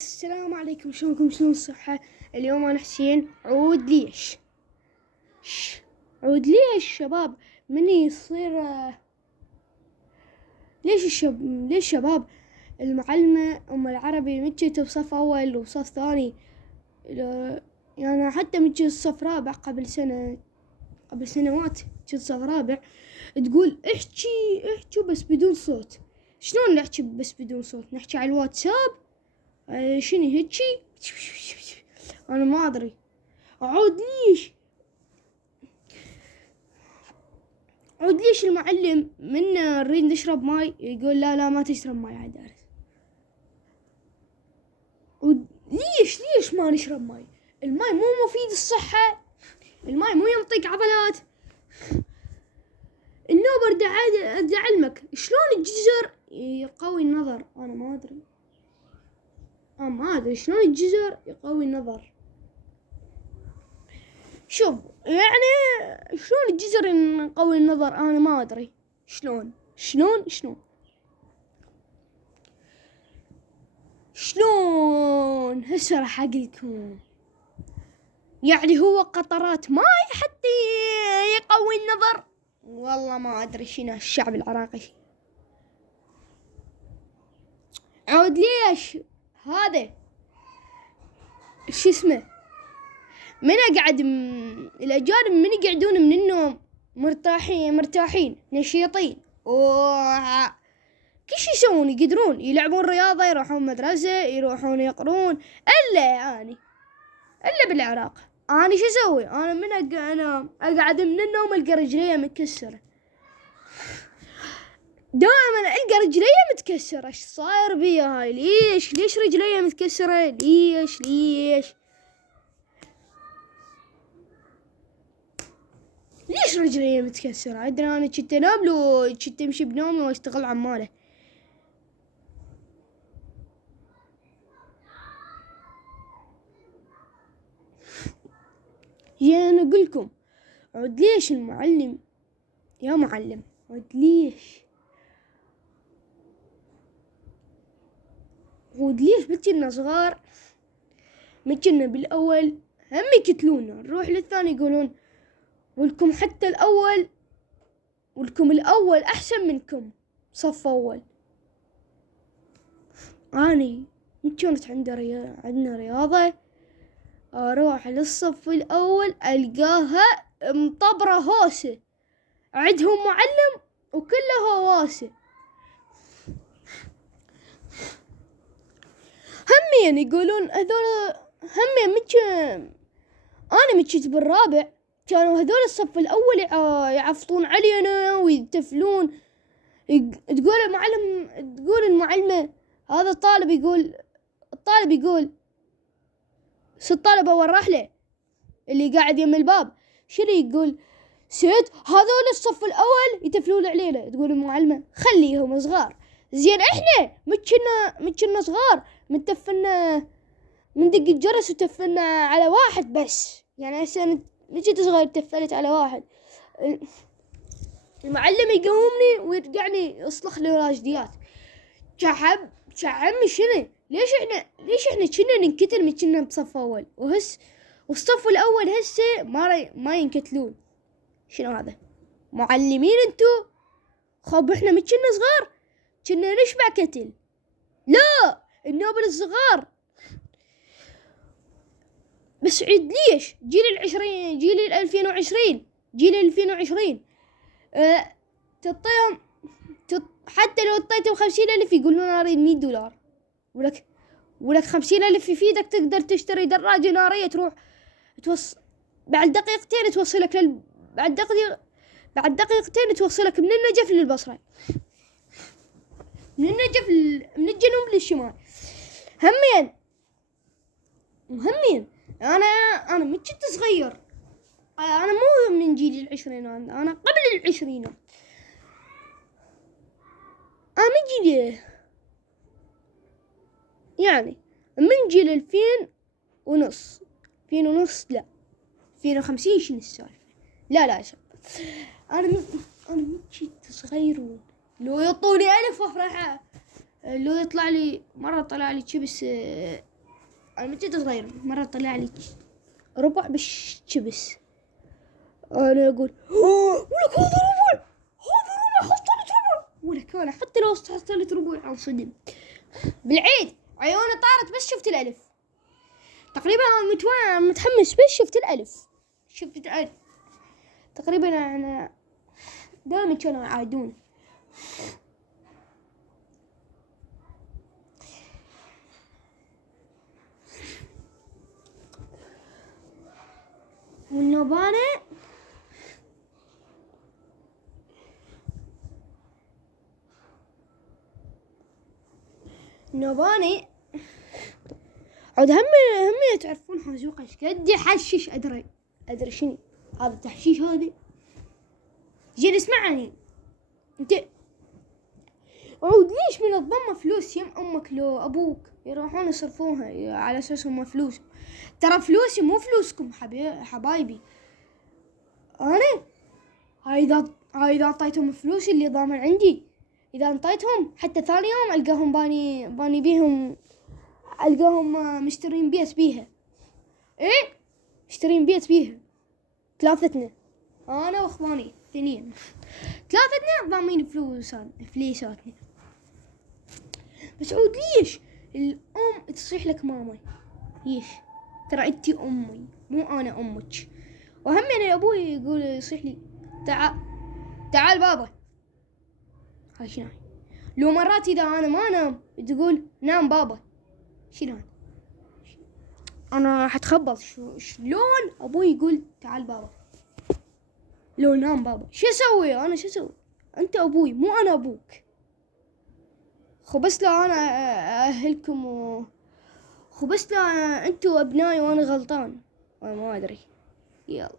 السلام عليكم، شلونكم؟ شلون الصحة؟ اليوم أنا حسين. عود ليش شباب؟ من يصير ليش شباب المعلمة العربي مجت بصف أول وصف ثاني، يعني حتى مجت صف رابع قبل سنوات جت صف رابع تقول احكي بس بدون صوت. شلون نحكي بس بدون صوت؟ نحكي على الواتساب؟ شنو هيجي؟ انا ما ادري. عود ليش المعلم من نريد نشرب ماي يقول لا ما تشرب ماي على الدرس؟ ليش ما نشرب ماي؟ الماي مو مفيد الصحة، الماي مو ينطيك عضلات. النوبر دعلمك شلون الجزر يقوي النظر. انا ما ادري شلون الجزر يقوي النظر. شوف يعني شلون الجزر يقوي النظر؟ انا ما ادري شلون هسه راح اقلكم. يعني هو قطرات ماي حتى يقوي النظر؟ والله ما ادري شنو الشعب العراقي. عود ليش هذا شو اسمه من اقعد الاجانب من يقعدون من النوم مرتاحين نشيطين كل شي يسوون، يقدرون يلعبون رياضة، يروحون مدرسة، يروحون يقرون. الا بالعراق انا شو اسوي؟ انا من انا اقعد من النوم القى رجليه متكسرة، دائما القى رجليه متكسرة. ايش صاير بيا هاي؟ ليش رجليه متكسرة؟ ليش رجليه متكسرة؟ ادري انا كنت انام لو كنت امشي بنومي واشتغل عماله. يا انا اقولكم عود ليش المعلم يا معلم عود ليش بتجينا صغار متجنا بالاول هم يقتلونا، نروح للثاني يقولون ولكم حتى الاول احسن منكم صف اول. اني من كانت عندنا رياضة اروح للصف الاول القاها مطبرة هوسة، عندهم معلم وكله هواسة. همين يقولون هذول انا مشيت بالرابع كانوا هذول الصف الاول يعفطون علينا ويتفلون. تقول المعلمة هذا الطالب يقول 6 طلبة والرحلة اللي قاعد يم الباب شنو يقول؟ 6 هذول الصف الاول يتفلون علينا. تقول المعلمة خليهم صغار، زين احنا متشنا صغار متفلنا من دق الجرس وتفلنا على واحد بس، يعني هسه نجي صغير تفلت على واحد. المعلم يقومني ويرجعني يصلخ لي راجديات. شعب شنو؟ ليش احنا كنا ننكتل من كنا بصف اول والصف الاول هسه ما ينكتلون؟ شنو هذا؟ معلمين انتو؟ خب احنا من كنا صغار كنا نشبع كتل. لا النوبل الصغار بس عيد ليش جيل 2020 تعطيهم حتى لو اعطيتهم 50,000 يقولون اريد $100 ولك 50,000 يفيدك تقدر تشتري دراجة نارية تروح بعد دقيقتين توصلك بعد دقيقتين توصلك من النجف للبصرة، من الجنوب للشمال. همين انا من كنت صغير، انا مو من جيل العشرينات، انا قبل العشرينات. انا من جيل يعني من جيل 2000 ونص لا 2050. شنو السالفة؟ لا شوف انا من كنت صغير لو يعطوني 1000 افرح. لو يطلع لي مرة طلع لي شبس أنا من جد صغير مرة طلع لي ربع بالشبس. أنا أقول ولك هذا ربع، حصلت ربع، ولك أنا حتى لو حصلت ربع أنصدم. بالعيد عيوني طارت بس شفت الألف. تقريبا متحمس بس شفت الألف. تقريبا أنا دائما كانوا يعادون. والنوبانة عود هم تعرفون حزوقة ايش قد يحشش. ادري شنو هذا التحشيش هذا. جيل اسمعني انت، عود ليش من الضمة فلوس يم امك لو ابوك يروحون يصرفوها على اساسهم فلوس؟ ترى فلوسي مو فلوسكم حبايبي. انا هاي اذا اعطيتهم فلوسي اللي ضامن عندي، اذا انطيتهم حتى ثاني يوم القاهم باني بيهم، القاهم مشترين بيت بيها. ايه مشترين بيت بيها ثلاثتنا، انا واخواني اثنين، ثلاثتنا ضامين فليساتنا. بس عود ليش الام تصيح لك ماما؟ ليش؟ ترى انتي امي مو انا امك. وهم انا ابوي يقول يصيح لي تعال بابا. هاي شنو؟ لو مرات اذا انا ما انام تقول نام بابا. شنو انا حتخبط؟ شلون ابوي يقول تعال بابا لو نام بابا؟ شو اسوي انا؟ شو اسوي؟ انت ابوي مو انا ابوك. خو بس لا انا اهلكم خو بس لا انتوا ابنائي وانا غلطان، ما ادري. يلا.